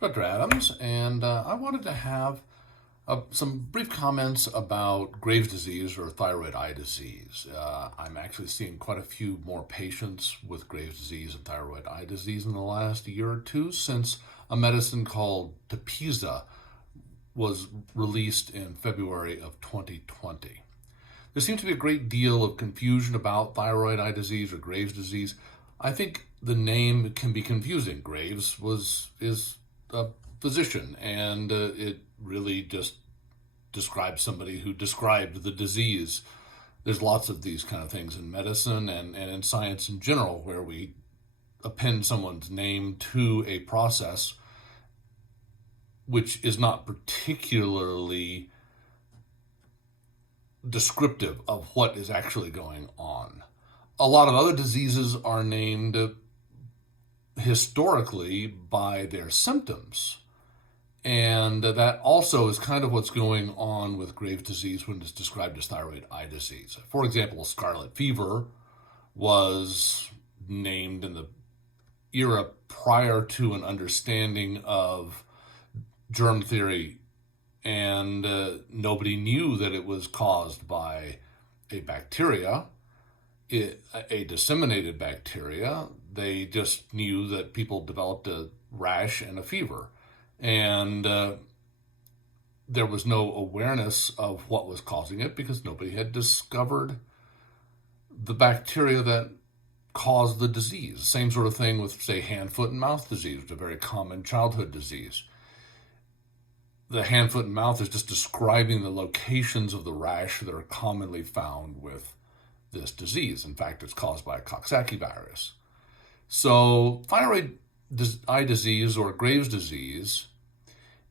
Dr. Adams, and I wanted to have some brief comments about Graves' disease or thyroid eye disease. I'm actually seeing quite a few more patients with Graves' disease and thyroid eye disease in the last year or two since a medicine called Tepezza was released in February of 2020. There seems to be a great deal of confusion about thyroid eye disease or Graves' disease. I think the name can be confusing. Graves is a physician, and it really just describes somebody who described the disease. There's lots of these kind of things in medicine and in science in general where we append someone's name to a process which is not particularly descriptive of what is actually going on. A lot of other diseases are named historically by their symptoms. And that also is kind of what's going on with Graves' disease when it's described as thyroid eye disease. For example, Scarlet Fever was named in the era prior to an understanding of germ theory, and nobody knew that it was caused by a bacteria, a disseminated bacteria. They just knew that people developed a rash and a fever. And there was no awareness of what was causing it because nobody had discovered the bacteria that caused the disease. Same sort of thing with, say, hand, foot, and mouth disease, which is a very common childhood disease. The hand, foot, and mouth is just describing the locations of the rash that are commonly found with this disease. In fact, it's caused by a Coxsackie virus. So thyroid eye disease or Graves' disease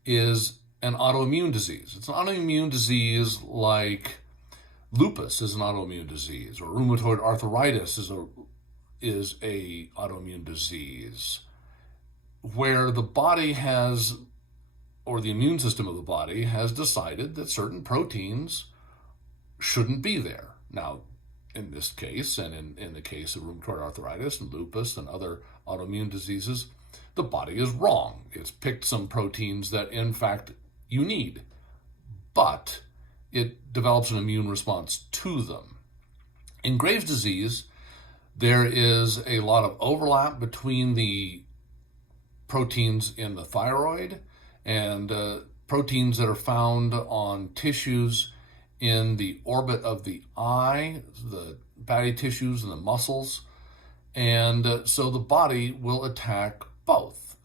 is an autoimmune disease. It's an autoimmune disease like lupus is an autoimmune disease, or rheumatoid arthritis is a autoimmune disease, where the body has, or the immune system of the body has decided that certain proteins shouldn't be there. Now, in this case, and in the case of rheumatoid arthritis and lupus and other autoimmune diseases, the body is wrong. It's picked some proteins that, in fact, you need, but it develops an immune response to them. In Graves' disease, there is a lot of overlap between the proteins in the thyroid and proteins that are found on tissues in the orbit of the eye, the fatty tissues and the muscles. And so the body will attack both.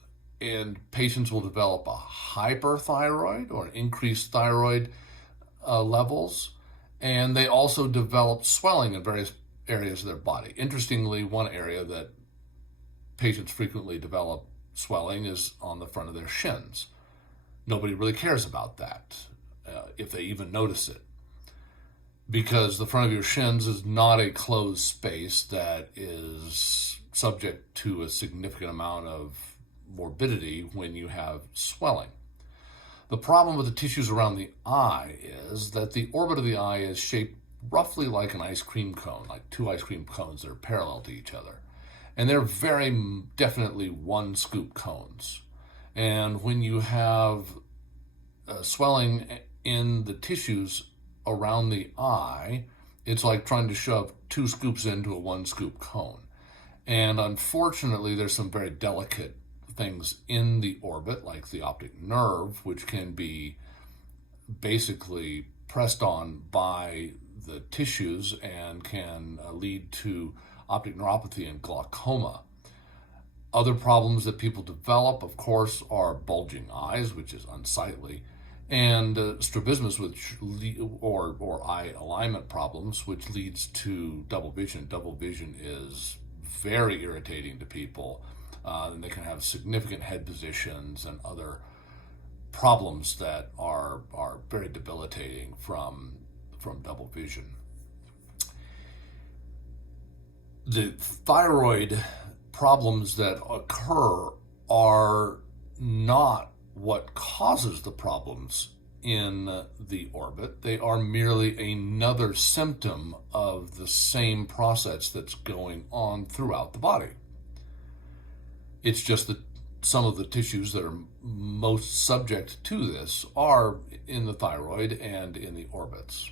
And patients will develop a hyperthyroid or increased thyroid levels. And they also develop swelling in various areas of their body. Interestingly, one area that patients frequently develop swelling is on the front of their shins. Nobody really cares about that, if they even notice it, because the front of your shins is not a closed space that is subject to a significant amount of morbidity when you have swelling. The problem with the tissues around the eye is that the orbit of the eye is shaped roughly like an ice cream cone, like two ice cream cones that are parallel to each other. And they're very definitely one scoop cones. And when you have swelling in the tissues around the eye, it's like trying to shove two scoops into a one scoop cone. And unfortunately, there's some very delicate things in the orbit, like the optic nerve, which can be basically pressed on by the tissues and can lead to optic neuropathy and glaucoma. Other problems that people develop, of course, are bulging eyes, which is unsightly, and strabismus, or eye alignment problems, which leads to double vision. Double vision is very irritating to people, and they can have significant head positions and other problems that are very debilitating from double vision. The thyroid problems that occur are not what causes the problems in the orbit. They are merely another symptom of the same process that's going on throughout the body. It's just that some of the tissues that are most subject to this are in the thyroid and in the orbits.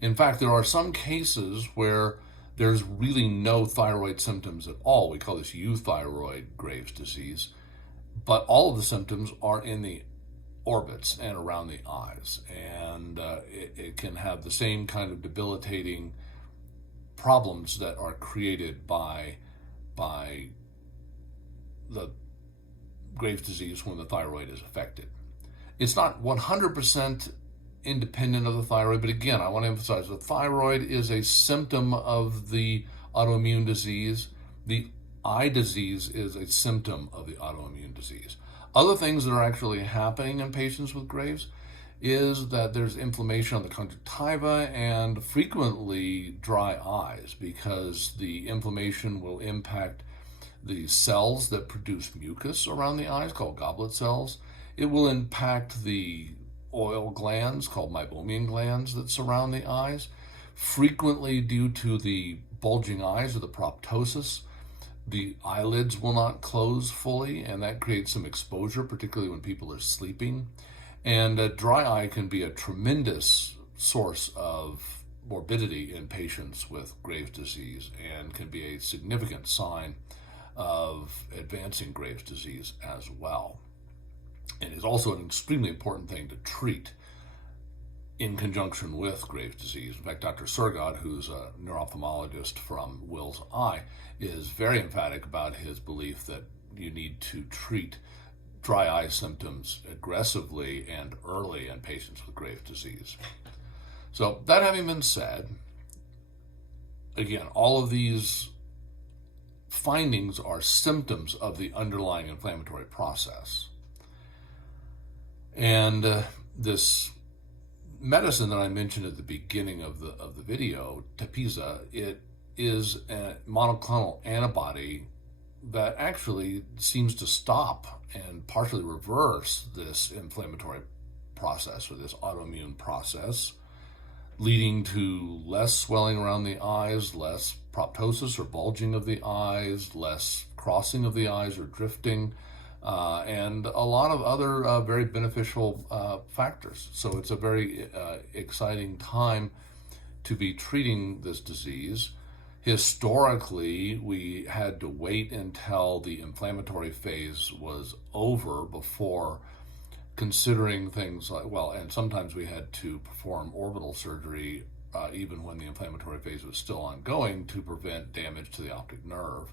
In fact, there are some cases where there's really no thyroid symptoms at all. We call this euthyroid Graves' disease, but all of the symptoms are in the orbits and around the eyes, and it can have the same kind of debilitating problems that are created by the Graves' disease when the thyroid is affected. It's not 100% independent of the thyroid, but again, I want to emphasize the thyroid is a symptom of the autoimmune disease. The eye disease is a symptom of the autoimmune disease. Other things that are actually happening in patients with Graves is that there's inflammation on the conjunctiva and frequently dry eyes, because the inflammation will impact the cells that produce mucus around the eyes, called goblet cells. It will impact the oil glands, called meibomian glands, that surround the eyes. Frequently, due to the bulging eyes or the proptosis, the eyelids will not close fully, and that creates some exposure, particularly when people are sleeping. And dry eye can be a tremendous source of morbidity in patients with Graves' disease, and can be a significant sign of advancing Graves' disease as well. And is also an extremely important thing to treat in conjunction with Graves' disease. In fact, Dr. Surgod, who's a neuro-ophthalmologist from Will's Eye, is very emphatic about his belief that you need to treat dry eye symptoms aggressively and early in patients with Graves' disease. So that having been said, again, all of these findings are symptoms of the underlying inflammatory process. And this medicine that I mentioned at the beginning of the video, Tepezza, it is a monoclonal antibody that actually seems to stop and partially reverse this inflammatory process, or this autoimmune process, leading to less swelling around the eyes, less proptosis or bulging of the eyes, less crossing of the eyes or drifting, and a lot of other very beneficial factors. So it's a very exciting time to be treating this disease. Historically, we had to wait until the inflammatory phase was over before considering things like, well, and sometimes we had to perform orbital surgery even when the inflammatory phase was still ongoing, to prevent damage to the optic nerve.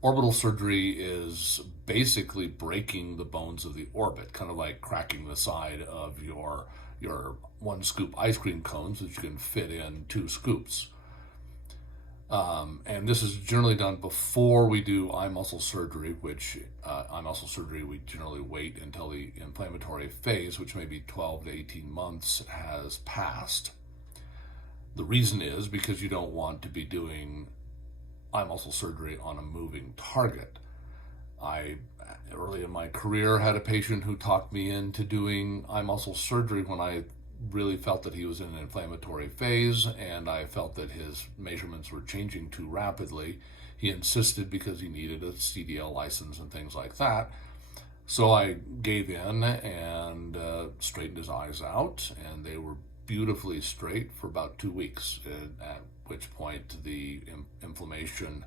Orbital surgery is basically breaking the bones of the orbit, kind of like cracking the side of your 1 scoop ice cream cone so that you can fit in 2 scoops. And this is generally done before we do eye muscle surgery, which eye muscle surgery we generally wait until the inflammatory phase, which may be 12 to 18 months, has passed. The reason is because you don't want to be doing eye muscle surgery on a moving target. I, early in my career, had a patient who talked me into doing eye muscle surgery when I really felt that he was in an inflammatory phase, and I felt that his measurements were changing too rapidly. He insisted because he needed a CDL license and things like that. So I gave in and straightened his eyes out, and they were beautifully straight for about 2 weeks, at which point the inflammation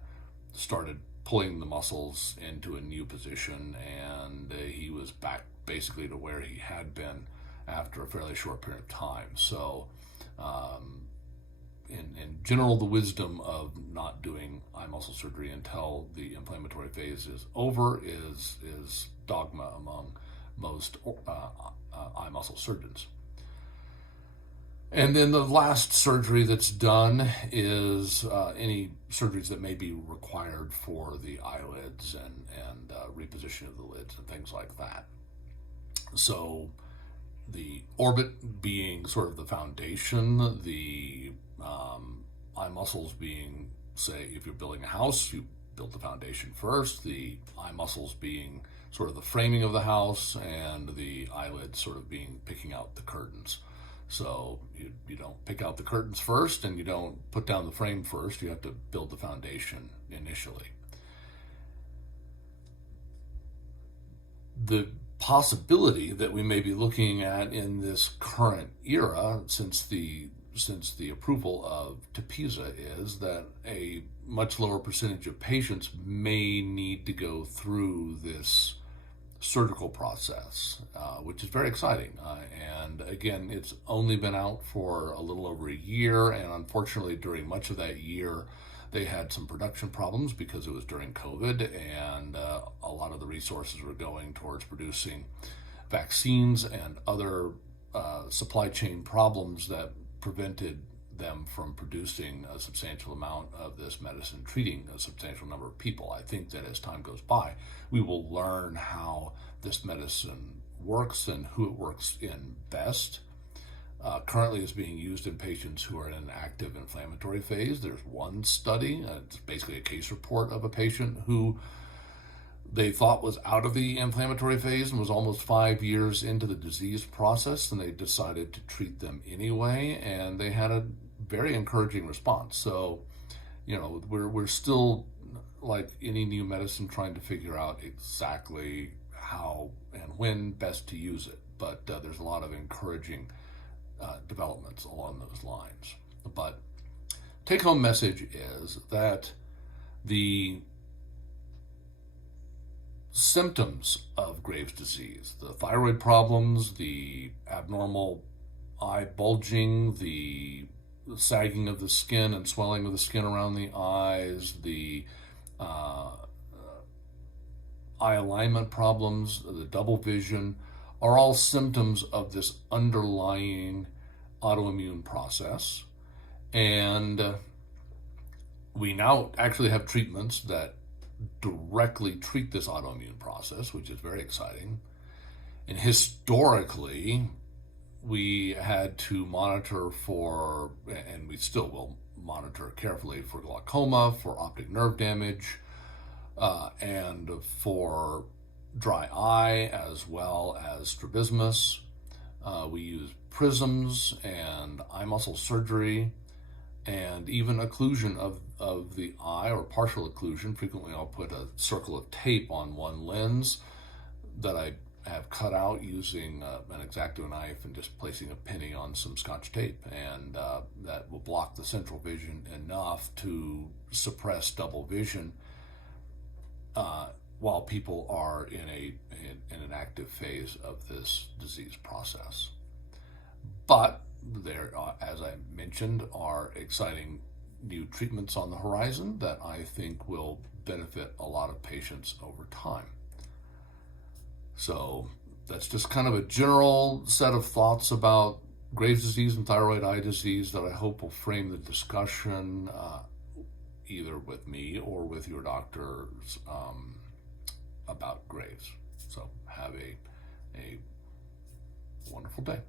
started pulling the muscles into a new position, and he was back basically to where he had been after a fairly short period of time. So in general, the wisdom of not doing eye muscle surgery until the inflammatory phase is over is dogma among most eye muscle surgeons. And then the last surgery that's done is any surgeries that may be required for the eyelids and repositioning of the lids and things like that. So the orbit being sort of the foundation, the eye muscles being, say, if you're building a house, you build the foundation first, the eye muscles being sort of the framing of the house, and the eyelids sort of being picking out the curtains. So you don't pick out the curtains first, and you don't put down the frame first. You have to build the foundation initially. the possibility that we may be looking at in this current era, since the approval of TEPEZA, is that a much lower percentage of patients may need to go through this surgical process, which is very exciting. And again, it's only been out for a little over a year, and unfortunately, during much of that year, they had some production problems because it was during COVID, and a lot of the resources were going towards producing vaccines and other supply chain problems that prevented them from producing a substantial amount of this medicine, treating a substantial number of people. I think that as time goes by, we will learn how this medicine works and who it works in best. Currently is being used in patients who are in an active inflammatory phase. There's one study, it's basically a case report of a patient who they thought was out of the inflammatory phase and was almost 5 years into the disease process, and they decided to treat them anyway, and they had a very encouraging response. So, we're still, like any new medicine, trying to figure out exactly how and when best to use it. But there's a lot of encouraging developments along those lines. But take-home message is that the symptoms of Graves' disease, the thyroid problems, the abnormal eye bulging, the sagging of the skin and swelling of the skin around the eyes, the eye alignment problems, the double vision, are all symptoms of this underlying autoimmune process. And we now actually have treatments that directly treat this autoimmune process, which is very exciting. And historically, we had to monitor for, and we still will monitor carefully for glaucoma, for optic nerve damage, and for dry eye, as well as strabismus. We use prisms and eye muscle surgery, and even occlusion of the eye, or partial occlusion. Frequently I'll put a circle of tape on one lens that I have cut out using an X-Acto knife and just placing a penny on some Scotch tape, and that will block the central vision enough to suppress double vision while people are in an active phase of this disease process. But there, as I mentioned, are exciting new treatments on the horizon that I think will benefit a lot of patients over time. So that's just kind of a general set of thoughts about Graves' disease and thyroid eye disease that I hope will frame the discussion either with me or with your doctors about Graves. So have a wonderful day.